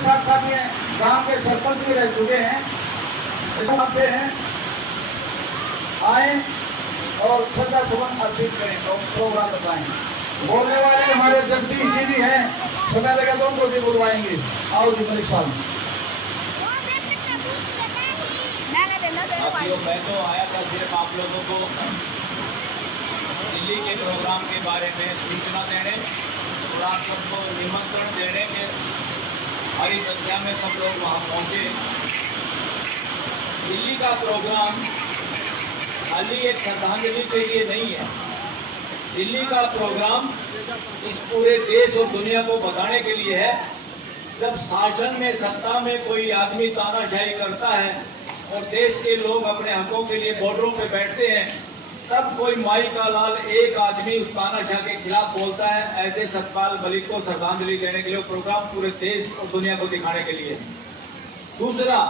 साथ साथ ये गांव के सरपंच भी रह चुके हैं, आए और श्रद्धा सुमन अर्पित करें और प्रोग्राम बताएं। बोलने वाले हमारे जगदीश जी भी हैं, समय लगे तो उनको भी बुलवाएंगे। आओ जी मलिक साहब। मैं तो आया था सिर्फ आप लोगों को दिल्ली के प्रोग्राम के बारे में सूचना देने और आप सबको निमंत्रण देने के बड़ी संख्या में सब लोग वहाँ पहुँचे। दिल्ली का प्रोग्राम खाली एक श्रद्धांजलि के लिए नहीं है। दिल्ली का प्रोग्राम इस पूरे देश और दुनिया को बताने के लिए है। जब शासन में सत्ता में कोई आदमी तानाशाही करता है और देश के लोग अपने हकों के लिए बॉर्डरों पे बैठते हैं, तब कोई माई का लाल एक आदमी उस तानाशाह के खिलाफ बोलता है। ऐसे सतपाल मलिक को श्रद्धांजलि देने के लिए प्रोग्राम पूरे देश और दुनिया को दिखाने के लिए। दूसरा,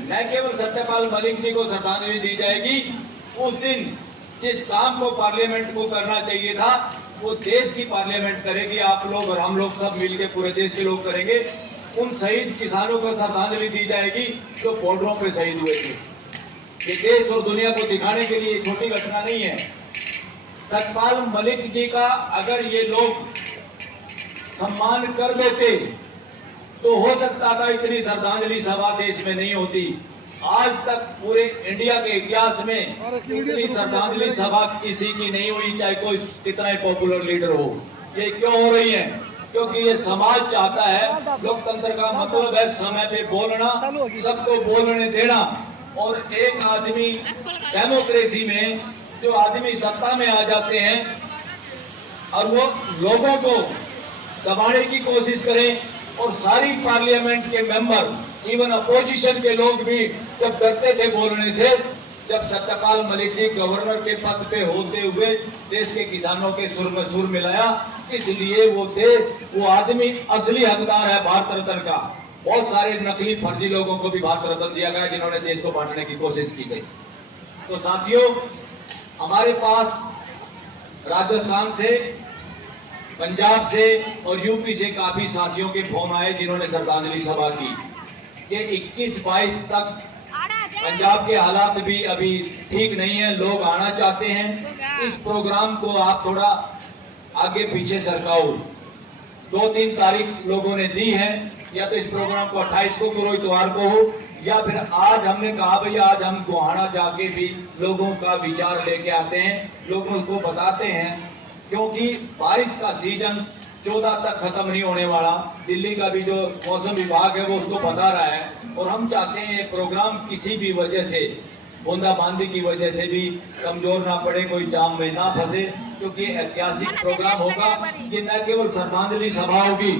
न केवल सत्यपाल मलिक जी को श्रद्धांजलि दी जाएगी, उस दिन जिस काम को पार्लियामेंट को करना चाहिए था वो देश की पार्लियामेंट करेगी। आप लोग और हम लोग सब मिलकर पूरे देश के लोग करेंगे। उन शहीद किसानों को श्रद्धांजलि दी जाएगी जो बॉर्डरों पे शहीद हुए थे। ये देश और दुनिया को दिखाने के लिए छोटी घटना नहीं है। सतपाल मलिक जी का अगर ये लोग सम्मान कर देते तो हो सकता था इतनी श्रद्धांजलि सभा देश में नहीं होती। आज तक पूरे इंडिया के इतिहास में इतनी श्रद्धांजलि सभा किसी की नहीं हुई, चाहे कोई कितना ही पॉपुलर लीडर हो। ये क्यों हो रही है? क्योंकि ये समाज चाहता है, लोकतंत्र का मतलब है समय पे बोलना, सबको बोलने देना। और एक आदमी डेमोक्रेसी में जो आदमी सत्ता में आ जाते हैं और वो लोगों को दबाने की कोशिश करें, और सारी पार्लियामेंट के मेंबर इवन अपोजिशन के लोग भी जब डरते थे बोलने से, जब सत्यपाल मलिक जी गवर्नर के पद पे होते हुए देश के किसानों के सुर में सुर मिलाया, इसलिए वो आदमी असली हकदार है भारत रत्न का। बहुत सारे नकली फर्जी लोगों को भी भारत रत्न दिया गया जिन्होंने देश को बांटने की कोशिश की गई। तो साथियों, हमारे पास राजस्थान से, पंजाब से और यूपी से काफी साथियों के फोन आए जिन्होंने श्रद्धांजलि सभा की। ये 21-22 तक पंजाब के हालात भी अभी ठीक नहीं है, लोग आना चाहते हैं। इस प्रोग्राम को आप थोड़ा आगे पीछे सरकाओ। 2-3 तारीख लोगों ने दी है, या तो इस प्रोग्राम को 28 को करो, इतवार को हो, या फिर आज हमने कहा भैया आज हम गोहाना जाके भी लोगों का विचार लेके आते हैं, लोगों को बताते हैं। क्योंकि बारिश का सीजन 14 तक खत्म नहीं होने वाला। दिल्ली का भी जो मौसम विभाग है वो उसको बता रहा है, और हम चाहते हैं ये प्रोग्राम किसी भी वजह से, बूंदाबांदी की वजह से भी कमजोर ना पड़े, कोई जाम में ना फंसे। क्योंकि ऐतिहासिक प्रोग्राम होगा, ये न केवल श्रद्धांजलि सभा होगी,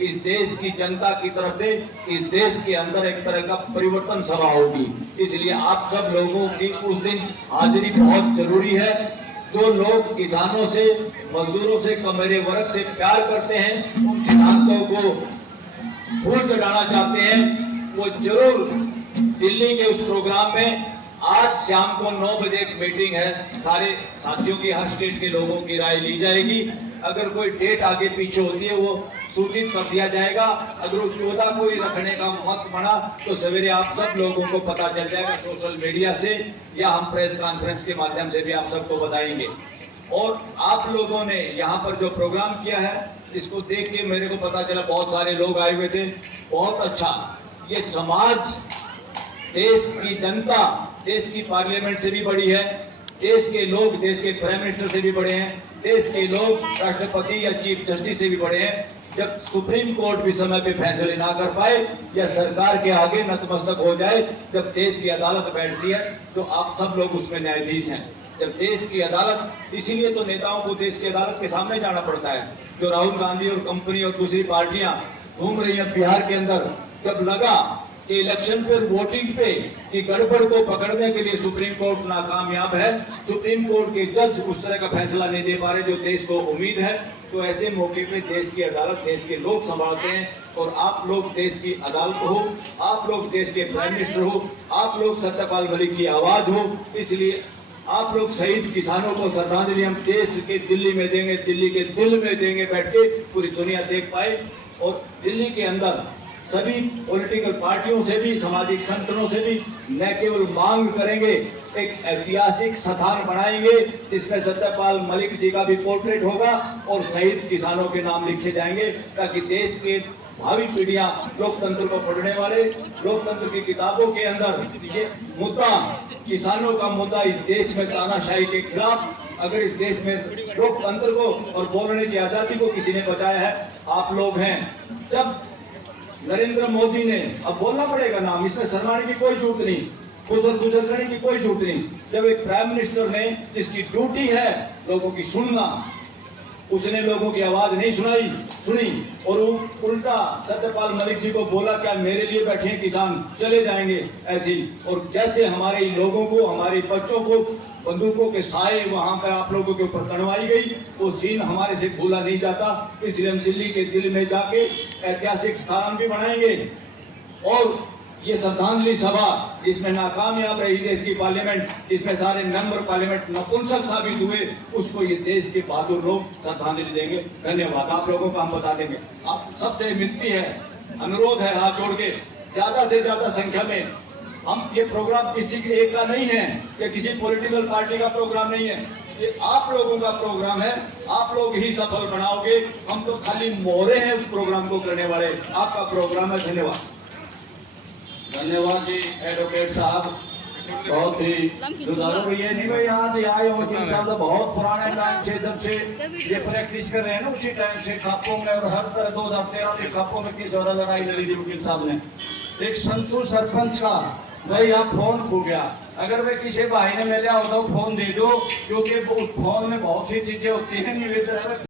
इस देश की जनता की तरफ से इस देश के अंदर एक तरह का परिवर्तन सभा होगी। इसलिए आप सब लोगों की उस दिन हाजिरी बहुत जरूरी है। जो लोग किसानों से, मजदूरों से, कमरे वर्ग से प्यार करते हैं, उन किसानों को फूल चढ़ाना चाहते हैं, वो जरूर दिल्ली के उस प्रोग्राम में आज शाम को 9 बजे एक मीटिंग है, सारे साथियों की, हर स्टेट के लोगों की राय ली जाएगी। अगर कोई डेट आगे पीछे होती है वो सूचित कर दिया जाएगा। अगर वो 14 को ही रखने का मत बना तो सवेरे आप सब लोगों को पता चल जाएगा सोशल मीडिया से, या हम प्रेस कॉन्फ्रेंस के माध्यम से भी आप सबको बताएंगे। और आप लोगों ने यहाँ पर जो प्रोग्राम किया है, इसको देख के मेरे को पता चला बहुत सारे लोग आए हुए थे। बहुत अच्छा, ये समाज, देश की जनता देश की पार्लियामेंट से भी बड़ी है, देश के लोग देश के प्राइम मिनिस्टर से भी बड़े हैं, देश के लोग राष्ट्रपति या चीफ जस्टिस से भी बड़े हैं। जब सुप्रीम कोर्ट भी समय पे फैसले ना कर पाए या सरकार के आगे नतमस्तक हो जाए, जब देश की अदालत बैठती है तो आप सब लोग उसमें न्यायाधीश हैं। जब देश की अदालत, इसीलिए तो नेताओं को देश की अदालत के सामने जाना पड़ता है। जो राहुल गांधी और कंपनी और दूसरी पार्टियां घूम रही है बिहार के अंदर, जब लगा कि इलेक्शन पे, वोटिंग पे कि गड़बड़ को पकड़ने के लिए सुप्रीम कोर्ट नाकामयाब है, सुप्रीम कोर्ट के जज उस तरह का फैसला नहीं दे पा रहे जो देश को उम्मीद है, तो ऐसे मौके पे देश की अदालत देश के लोग संभालते हैं। और आप लोग देश की अदालत हो, आप लोग देश के प्राइम मिनिस्टर हो, आप लोग सत्यपाल मलिक की आवाज हो। इसलिए आप लोग शहीद किसानों को श्रद्धांजलि हम देश के दिल्ली में देंगे, दिल्ली के दिल में देंगे, बैठ के पूरी दुनिया देख पाए। और दिल्ली के अंदर सभी पॉलिटिकल पार्टियों से भी, सामाजिक संगठनों से भी न केवल मांग करेंगे, एक ऐतिहासिक स्थान बनाएंगे जिसमें सत्यपाल मलिक जी का भी पोर्ट्रेट होगा और शहीद किसानों के नाम लिखे जाएंगे, ताकि देश के भावी पीढ़ियां लोकतंत्र को पढ़ने वाले, लोकतंत्र की किताबों के अंदर ये मुद्दा, किसानों का मुद्दा इस देश में तानाशाही के खिलाफ, अगर इस देश में लोकतंत्र को और बोलने की आजादी को किसी ने बचाया है, आप लोग हैं। जब नरेंद्र मोदी ने, अब बोलना पड़ेगा नाम, इसमें शर्माने की कोई जरूरत नहीं, गुजर करने की कोई जरूरत नहीं, जब एक प्राइम मिनिस्टर ने, जिसकी ड्यूटी है लोगों की सुनना, उसने लोगों की आवाज नहीं सुनी और उल्टा सत्यपाल मलिक जी को बोला क्या मेरे लिए बैठे हैं किसान, चले जाएंगे ऐसी। और जैसे हमारे लोगों को, हमारे बच्चों को बंदूकों के साए वहां पर आप लोगों के ऊपर तनवाई गई, वो सीन हमारे से भूला नहीं जाता। इसलिए हम दिल्ली के दिल में जाके ऐतिहासिक स्थान भी बनाएंगे और ये श्रद्धांजलि सभा जिसमें नाकामयाब रही देश की पार्लियामेंट, जिसमें सारे मेंबर पार्लियामेंट नपुंसक साबित हुए, उसको ये देश के बहादुर लोग श्रद्धांजलि देंगे। धन्यवाद। आप लोगों को हम बता देंगे। आप सबसे विनती है, अनुरोध है हाथ जोड़ के, ज्यादा से ज्यादा संख्या में, हम ये प्रोग्राम किसी एक का नहीं है, या किसी पॉलिटिकल पार्टी का प्रोग्राम नहीं है, ये आप लोगों का प्रोग्राम है, आप लोग ही सफल बनाओगे, हम तो खाली मोहरे हैं उस प्रोग्राम को करने वाले, आपका प्रोग्राम है। धन्यवाद। धन्यवाद जी एडवोकेट साहब, बहुत ही जुदारू। ये नहीं भाई यहाँ से आए हो, वकील साहब तो बहुत पुराने टाइम से, जब से ये प्रैक्टिस कर रहे हैं ना, उसी टाइम से खापों में और हर तरह 2013 के खापों में किस ज्यादा लड़ाई लड़ी थी वकील साहब ने। एक संतू सरपंच का भाई यहाँ फोन खो गया, अगर वे किसी भाई ने मिला होता फोन दे दो, क्योंकि उस फोन में बहुत सी चीजें होती हैं, निवेदन है